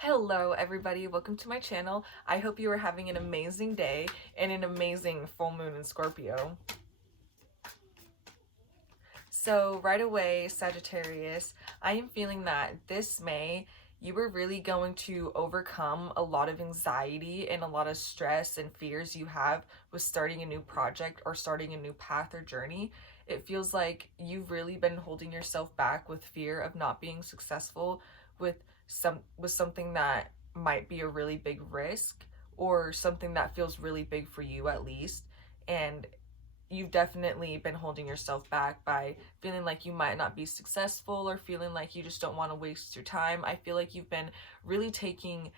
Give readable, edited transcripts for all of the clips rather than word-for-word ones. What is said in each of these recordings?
Hello everybody, welcome to my channel. I hope you are having an amazing day and an amazing full moon in Scorpio. So right away, Sagittarius, I am feeling that this May you were really going to overcome a lot of anxiety and a lot of stress and fears you have with starting a new project or starting a new path or journey. It feels like you've really been holding yourself back with fear of not being successful with something that might be a really big risk or something that feels really big for you at least. And you've definitely been holding yourself back by feeling like you might not be successful or feeling like you just don't want to waste your time. I feel like you've been really taking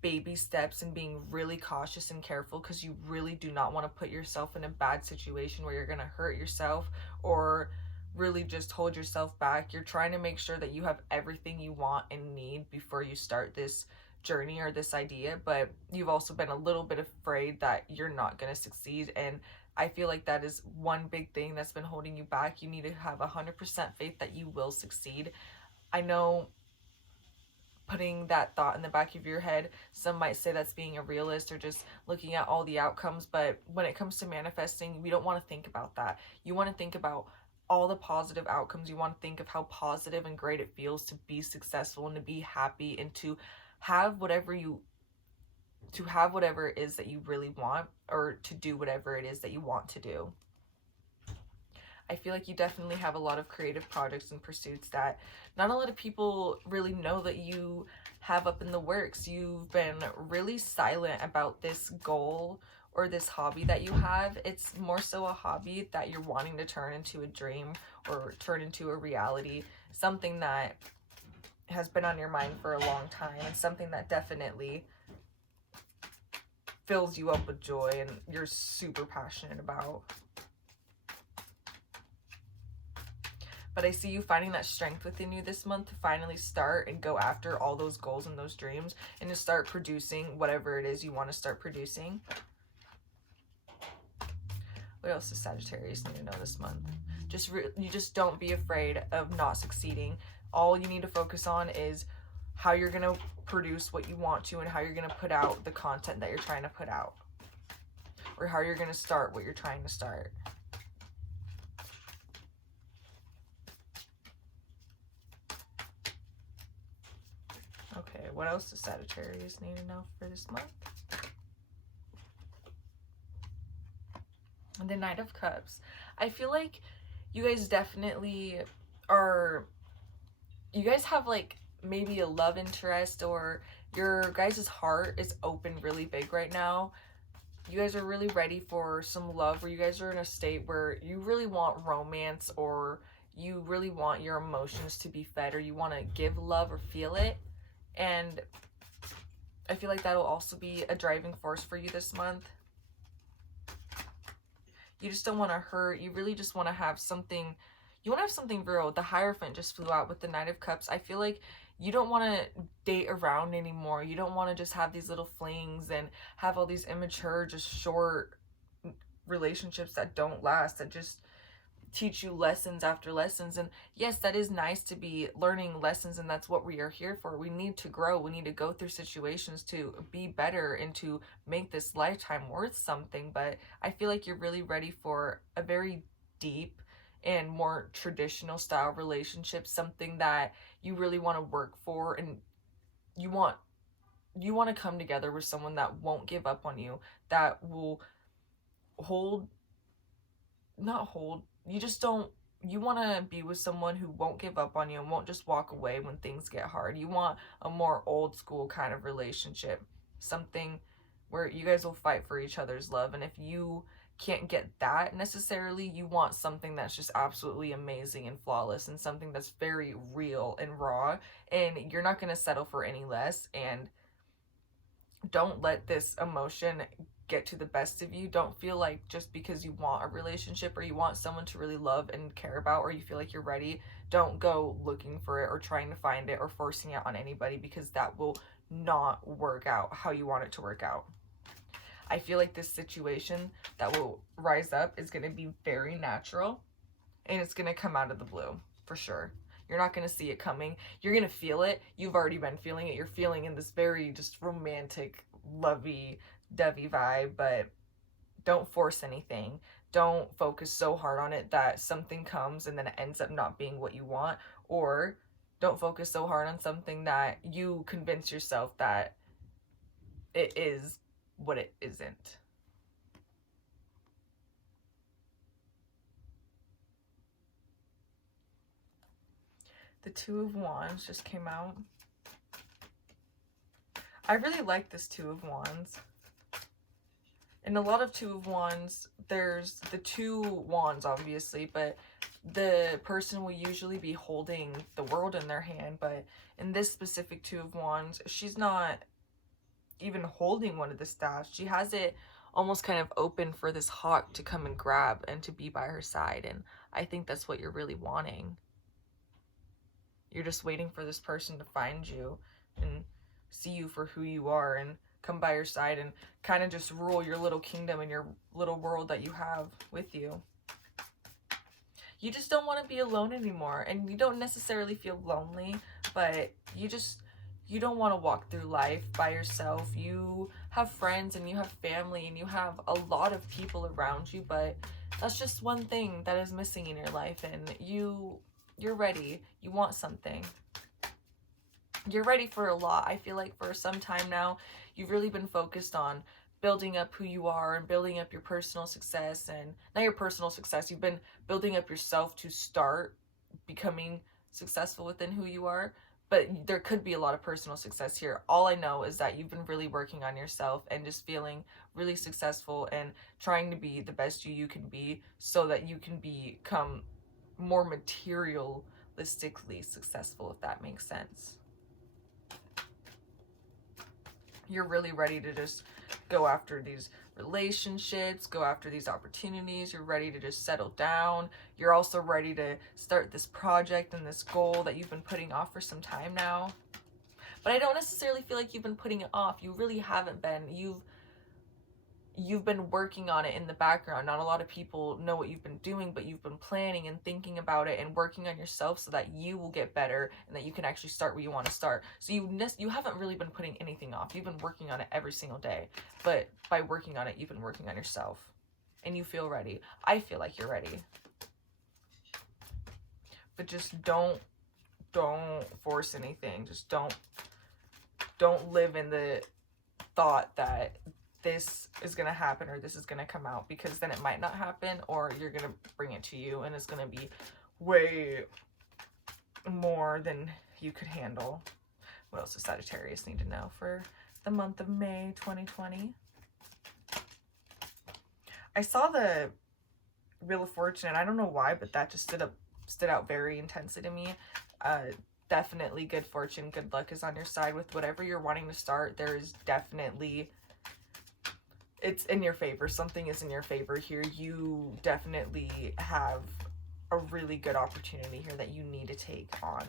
baby steps and being really cautious and careful because you really do not want to put yourself in a bad situation where you're going to hurt yourself or really just hold yourself back. You're trying to make sure that you have everything you want and need before you start this journey or this idea, but you've also been a little bit afraid that you're not going to succeed. And I feel like that is one big thing that's been holding you back. You need to have 100% faith that you will succeed. I know putting that thought in the back of your head, some might say that's being a realist or just looking at all the outcomes, but when it comes to manifesting, we don't want to think about that. You want to think about all the positive outcomes. You want to think of how positive and great it feels to be successful and to be happy and to have whatever it is that you really want, or to do whatever it is that you want to do. I feel like you definitely have a lot of creative projects and pursuits that not a lot of people really know that you have up in the works. You've been really silent about this goal or this hobby that you have. It's more so a hobby that you're wanting to turn into a dream or turn into a reality, something that has been on your mind for a long time and something that definitely fills you up with joy and you're super passionate about. But I see you finding that strength within you this month to finally start and go after all those goals and those dreams and to start producing whatever it is you want to start producing. What else does Sagittarius need to know this month? You just don't be afraid of not succeeding. All you need to focus on is how you're going to produce what you want to and how you're going to put out the content that you're trying to put out, or how you're going to start what you're trying to start. Okay, what else does Sagittarius need to know for this month? The Knight of Cups. I feel like you guys definitely you guys have like maybe a love interest, or your guys' heart is open really big right now. You guys are really ready for some love, where you guys are in a state where you really want romance, or you really want your emotions to be fed, or you want to give love or feel it. And I feel like that'll also be a driving force for you this month. You just don't want to hurt. You really just want to have something. You want to have something real. The Hierophant just flew out with the Knight of Cups. I feel like you don't want to date around anymore. You don't want to just have these little flings and have all these immature, just short relationships that don't last, that just teach you lessons after lessons. And yes, that is nice to be learning lessons, and that's what we are here for. We need to grow. We need to go through situations to be better and to make this lifetime worth something. But I feel like you're really ready for a very deep and more traditional style relationship, something that you really want to work for, and you want to come together with someone that won't give up on you, that will you want to be with someone who won't give up on you and won't just walk away when things get hard. You want a more old school kind of relationship, something where you guys will fight for each other's love. And if you can't get that necessarily, you want something that's just absolutely amazing and flawless, and something that's very real and raw, and you're not going to settle for any less. And don't let this emotion get to the best of you. Don't feel like just because you want a relationship or you want someone to really love and care about, or you feel like you're ready, don't go looking for it or trying to find it or forcing it on anybody, because that will not work out how you want it to work out. I feel like this situation that will rise up is going to be very natural, and it's going to come out of the blue for sure. You're not going to see it coming. You're going to feel it. You've already been feeling it. You're feeling in this very just romantic, lovey-dovey vibe, but don't force anything. Don't focus so hard on it that something comes and then it ends up not being what you want, or don't focus so hard on something that you convince yourself that it is what it isn't. The Two of Wands just came out. I really like this Two of Wands. In a lot of Two of Wands, there's the two wands, obviously, but the person will usually be holding the world in their hand. But in this specific Two of Wands, she's not even holding one of the staffs. She has it almost kind of open for this hawk to come and grab and to be by her side. And I think that's what you're really wanting. You're just waiting for this person to find you and see you for who you are and come by your side and kind of just rule your little kingdom and your little world that you have with you. You just don't want to be alone anymore, and you don't necessarily feel lonely, but you don't want to walk through life by yourself. You have friends and you have family and you have a lot of people around you, but that's just one thing that is missing in your life, and you're ready. You want something. You're ready for a lot. I feel like for some time now, you've really been focused on building up who you are and building up your personal success, and not your personal success. You've been building up yourself to start becoming successful within who you are, but there could be a lot of personal success here. All I know is that you've been really working on yourself and just feeling really successful and trying to be the best you can be so that you can become more materialistically successful, if that makes sense. You're really ready to just go after these relationships, go after these opportunities. You're ready to just settle down. You're also ready to start this project and this goal that you've been putting off for some time now. But I don't necessarily feel like you've been putting it off. You really haven't been. You've been working on it in the background. Not a lot of people know what you've been doing, but you've been planning and thinking about it and working on yourself so that you will get better and that you can actually start where you want to start. So you haven't really been putting anything off. You've been working on it every single day. But by working on it, you've been working on yourself. And you feel ready. I feel like you're ready. But just don't force anything. Just don't live in the thought that this is going to happen or this is going to come out, because then it might not happen, or you're going to bring it to you and it's going to be way more than you could handle. What else does Sagittarius need to know for the month of May 2020? I saw the Wheel of Fortune, and I don't know why, but that just stood out very intensely to me. Definitely good fortune, good luck is on your side with whatever you're wanting to start. There is definitely, it's in your favor. Something is in your favor here. You definitely have a really good opportunity here that you need to take on.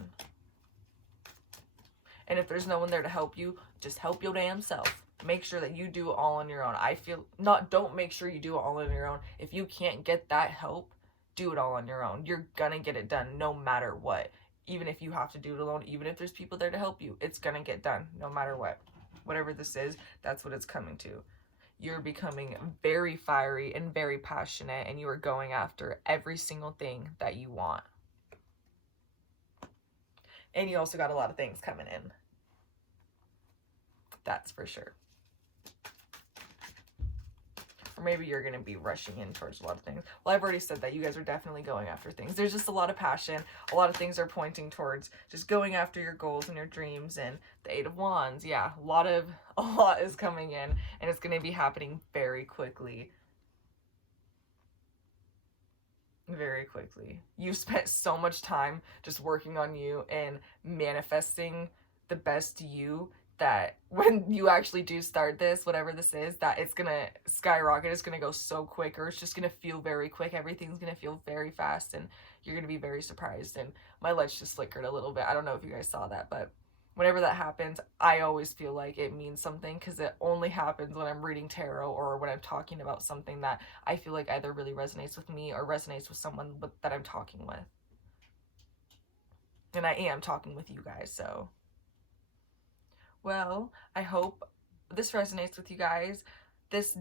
And if there's no one there to help you, just help your damn self. Make sure that you do it all on your own. Don't make sure you do it all on your own. If you can't get that help, do it all on your own. You're gonna get it done no matter what. Even if you have to do it alone, even if there's people there to help you, it's gonna get done no matter what. Whatever this is, that's what it's coming to. You're becoming very fiery and very passionate, and you are going after every single thing that you want. And you also got a lot of things coming in. That's for sure. Or maybe you're going to be rushing in towards a lot of things. Well, I've already said that you guys are definitely going after things. There's just a lot of passion. A lot of things are pointing towards just going after your goals and your dreams. And the Eight of Wands, yeah, a lot is coming in, and it's going to be happening very quickly. Very quickly. You've spent so much time just working on you and manifesting the best you, that when you actually do start this, whatever this is, that it's gonna skyrocket. It's gonna go so quick, or it's just gonna feel very quick. Everything's gonna feel very fast, and you're gonna be very surprised. And my lights just flickered a little bit. I don't know if you guys saw that, but whenever that happens, I always feel like it means something, because it only happens when I'm reading tarot or when I'm talking about something that I feel like either really resonates with me or resonates with someone that I'm talking with. And I am talking with you guys, so. Well, I hope this resonates with you guys. This